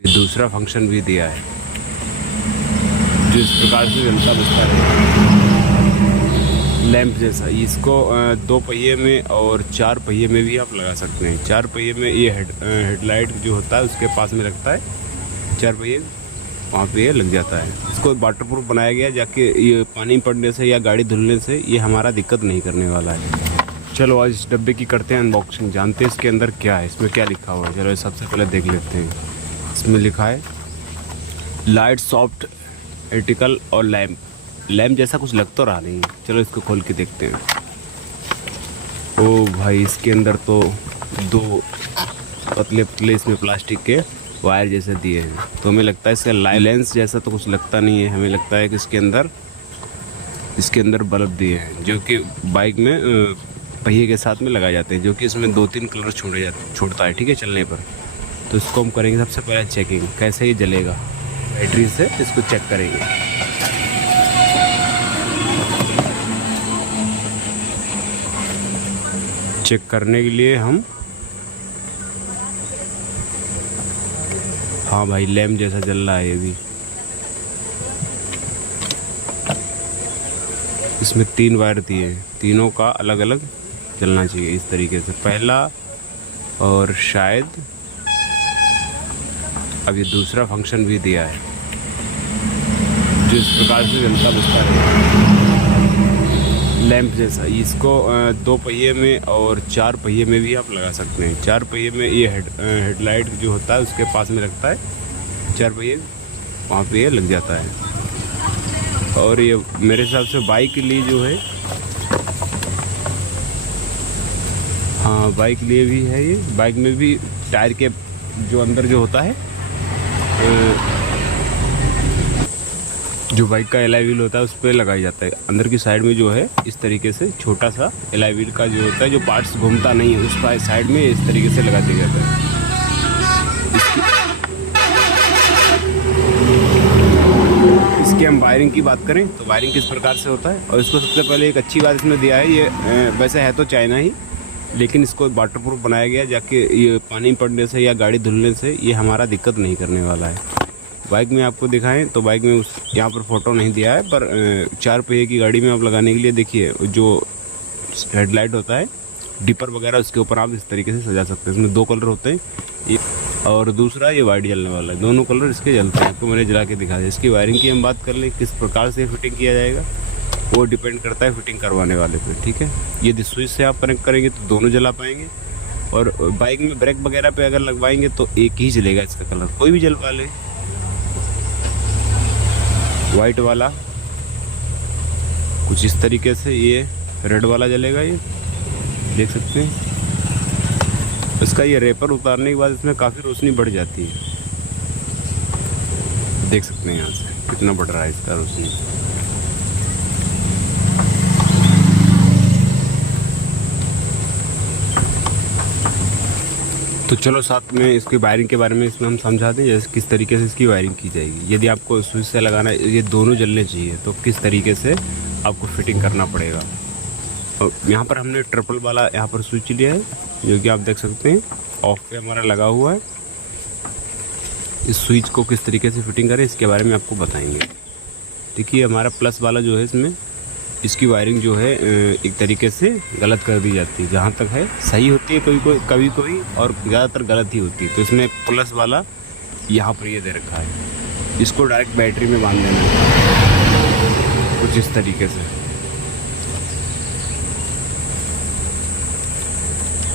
ये दूसरा फंक्शन भी दिया है जो इस प्रकार से जलता बुझता रहेगा, लैंप जैसा। इसको दो पहिए में और चार पहिए में भी आप लगा सकते हैं। चार पहिए में ये हेडलाइट जो होता है उसके पास में लगता है, चार पहिए वहाँ पे ये लग जाता है। इसको वाटरप्रूफ बनाया गया जाके ये पानी पड़ने से या गाड़ी धुलने से ये हमारा दिक्कत नहीं करने वाला है। चलो आज इस डब्बे की करते हैं अनबॉक्सिंग, जानते हैं इसके अंदर क्या है, इसमें क्या लिखा हुआ है। चलो सबसे पहले देख लेते हैं। इसमें लिखा है लाइट सॉफ्ट एर्टिकल और लैंप। लैंप जैसा कुछ लग तो रहा नहीं है, चलो इसको खोल के देखते हैं। ओ भाई, इसके अंदर तो दो पतले पतले इसमें प्लास्टिक के वायर जैसे दिए हैं, तो हमें लगता है इसका लेंस जैसा तो कुछ लगता नहीं है। हमें लगता है कि इसके अंदर बल्ब दिए हैं जो कि बाइक में पहिए के साथ में लगाए जाते हैं, जो कि इसमें 2-3 कलर छोड़ता है, ठीक है, चलने पर। तो इसको हम करेंगे सबसे पहले चेकिंग, कैसे ये जलेगा। बैटरी से इसको चेक करेंगे। चेक करने के लिए हम, हाँ भाई, लैंप जैसा जल रहा है ये भी। इसमें 3 वायर दिए हैं, तीनों का अलग अलग चलना चाहिए इस तरीके से। पहला और शायद अब ये दूसरा फंक्शन भी दिया है जो इस प्रकार से जलता बुझता रहेगा, लैंप जैसा। इसको दो पहिए में और चार पहिए में भी आप लगा सकते हैं। चार पहिए में ये हेडलाइट जो होता है उसके पास में लगता है, चार पहिए वहाँ पे ये लग जाता है। और ये मेरे हिसाब से बाइक के लिए जो है, हाँ बाइक के लिए भी है ये। बाइक में भी टायर के जो अंदर जो होता है, जो बाइक का एलॉय व्हील होता है उस पर लगाई जाता है। अंदर की साइड में जो है इस तरीके से छोटा सा एलॉय व्हील का जो होता है, जो पार्ट्स घूमता नहीं है, उस साइड में इस तरीके से लगा दिया जाता है। इसकी हम वायरिंग की बात करें तो वायरिंग किस प्रकार से होता है, और इसको सबसे पहले एक अच्छी बात इसमें दिया है, ये वैसे है तो चाइना ही, लेकिन इसको वाटरप्रूफ बनाया गया जाके ये पानी पड़ने से या गाड़ी धुलने से ये हमारा दिक्कत नहीं करने वाला है। बाइक में आपको दिखाएं तो बाइक में उस यहाँ पर फ़ोटो नहीं दिया है, पर चार पहिए की गाड़ी में आप लगाने के लिए देखिए जो हेडलाइट होता है, डिपर वगैरह, उसके ऊपर आप इस तरीके से सजा सकते हैं। इसमें 2 कलर होते हैं, और दूसरा ये वाइट जलने वाला है। दोनों कलर इसके जलते हैं, आपको मैंने जला के दिखा दिया। इसकी वायरिंग की हम बात कर लें, किस प्रकार से फिटिंग किया जाएगा वो डिपेंड करता है फिटिंग करवाने वाले पे, ठीक है। यदि स्विच से आप कनेक्ट करेंगे तो दोनों जला पाएंगे, और बाइक में ब्रेक वगैरह पे अगर लगवाएंगे तो एक ही जलेगा इसका कलर, कोई भी जलवा ले। वाइट वाला कुछ इस तरीके से, ये रेड वाला जलेगा, ये देख सकते हैं। इसका ये रेपर उतारने के बाद इसमें काफ़ी रोशनी बढ़ जाती है, देख सकते हैं यहाँ से कितना बढ़ रहा है इसका रोशनी। तो चलो साथ में इसकी वायरिंग के बारे में इसमें हम समझा दें, जैसे किस तरीके से इसकी वायरिंग की जाएगी। यदि आपको स्विच से लगाना है, ये दोनों जलने चाहिए, तो किस तरीके से आपको फिटिंग करना पड़ेगा। और यहाँ पर हमने ट्रिपल वाला यहाँ पर स्विच लिया है, जो कि आप देख सकते हैं ऑफ पे हमारा लगा हुआ है। इस स्विच को किस तरीके से फिटिंग करें इसके बारे में आपको बताएंगे। देखिए हमारा प्लस वाला जो है, इसमें इसकी वायरिंग जो है एक तरीके से गलत कर दी जाती है। जहाँ तक है सही होती है कभी कोई और ज़्यादातर गलत ही होती है। तो इसमें प्लस वाला यहाँ पर ये दे रखा है, इसको डायरेक्ट बैटरी में बांध देना है कुछ इस तरीके से,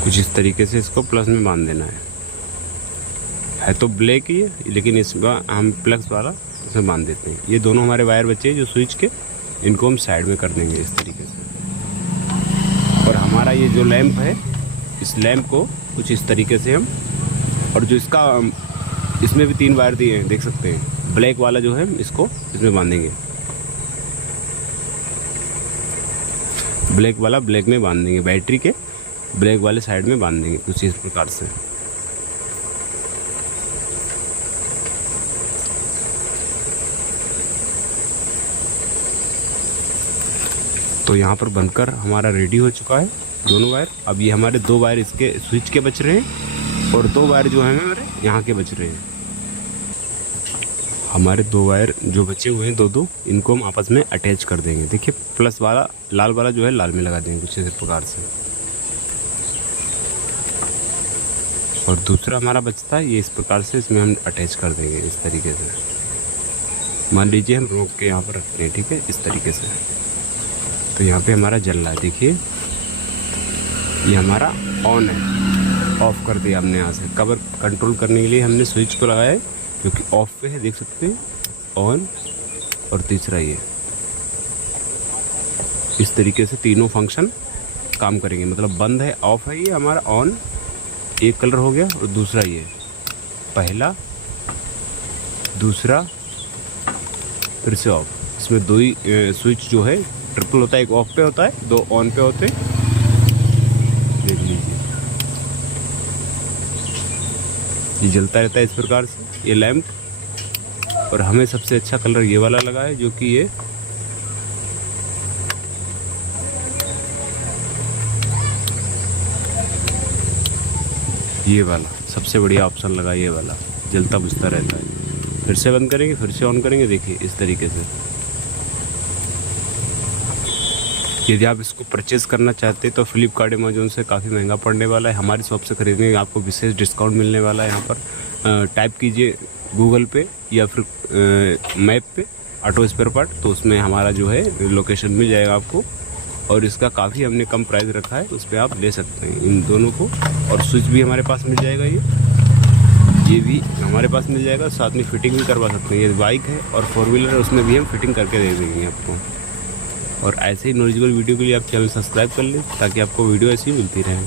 कुछ इस तरीके से इसको प्लस में बांध देना है तो ब्लैक ही है, लेकिन इसका हम प्लस वाला इसमें बांध देते हैं। ये दोनों हमारे वायर बचे हैं जो स्विच के, इनको हम साइड में कर देंगे इस तरीके से। और हमारा ये जो लैंप है, इस लैंप को कुछ इस तरीके से हम, और जो इसका इसमें भी 3 वायर दिए हैं, देख सकते हैं। ब्लैक वाला जो है इसको इसमें बांधेंगे, ब्लैक वाला ब्लैक में बांध देंगे, बैटरी के ब्लैक वाले साइड में बांध देंगे कुछ इस प्रकार से। तो यहाँ पर बनकर हमारा रेडी हो चुका है दोनों वायर। अब ये हमारे 2 वायर इसके स्विच के बच रहे हैं, और 2 वायर जो हैं हमारे यहाँ के बच रहे हैं। हमारे 2 वायर जो बचे हुए हैं 2-2, इनको हम आपस में अटैच कर देंगे। देखिए प्लस वाला लाल वाला जो है लाल में लगा देंगे कुछ इस प्रकार से, और दूसरा हमारा बचता है ये इस प्रकार से इसमें हम अटैच कर देंगे इस तरीके से। मान लीजिए हम रोक के यहाँ पर रखते हैं, ठीक है, इस तरीके से। तो यहाँ पे हमारा जल रहा है, देखिए ये हमारा ऑन है। ऑफ़ कर दिया हमने यहाँ से, कवर कंट्रोल करने के लिए हमने स्विच को लगाया है क्योंकि ऑफ पे है, देख सकते हैं, ऑन और तीसरा ये। इस तरीके से तीनों फंक्शन काम करेंगे, मतलब बंद है, ऑफ है, ये हमारा ऑन, एक कलर हो गया, और दूसरा ये पहला, दूसरा, फिर से ऑफ। इसमें 2 ही स्विच जो है ट्रिपल होता है, एक ऑफ पे होता है, 2 ऑन पे होते हैं। देख लीजिए ये जलता रहता है इस प्रकार से ये लैंप। और हमें सबसे अच्छा कलर ये वाला लगा है, जो कि ये वाला सबसे बढ़िया ऑप्शन लगा, ये वाला जलता बुझता रहता है। फिर से बंद करेंगे, फिर से ऑन करेंगे, देखिए इस तरीके से। यदि आप इसको परचेज़ करना चाहते हैं तो फ्लिपकार्ट अमेज़न से काफ़ी महंगा पड़ने वाला है। हमारी शॉप से खरीदने में आपको विशेष डिस्काउंट मिलने वाला है। यहाँ पर टाइप कीजिए गूगल पे या फिर मैप पे ऑटो स्पेयर पार्ट, तो उसमें हमारा जो है लोकेशन मिल जाएगा आपको। और इसका काफ़ी हमने कम प्राइस रखा है, तो उस पर आप ले सकते हैं इन दोनों को। और स्विच भी हमारे पास मिल जाएगा, ये भी हमारे पास मिल जाएगा, साथ में फिटिंग भी करवा सकते हैं। ये बाइक है और 4 व्हीलर है, उसमें भी हम फिटिंग करके दे देंगे आपको। और ऐसे ही नॉलेजेबल वीडियो के लिए आप चैनल सब्सक्राइब कर लें ताकि आपको वीडियो ऐसी मिलती रहे।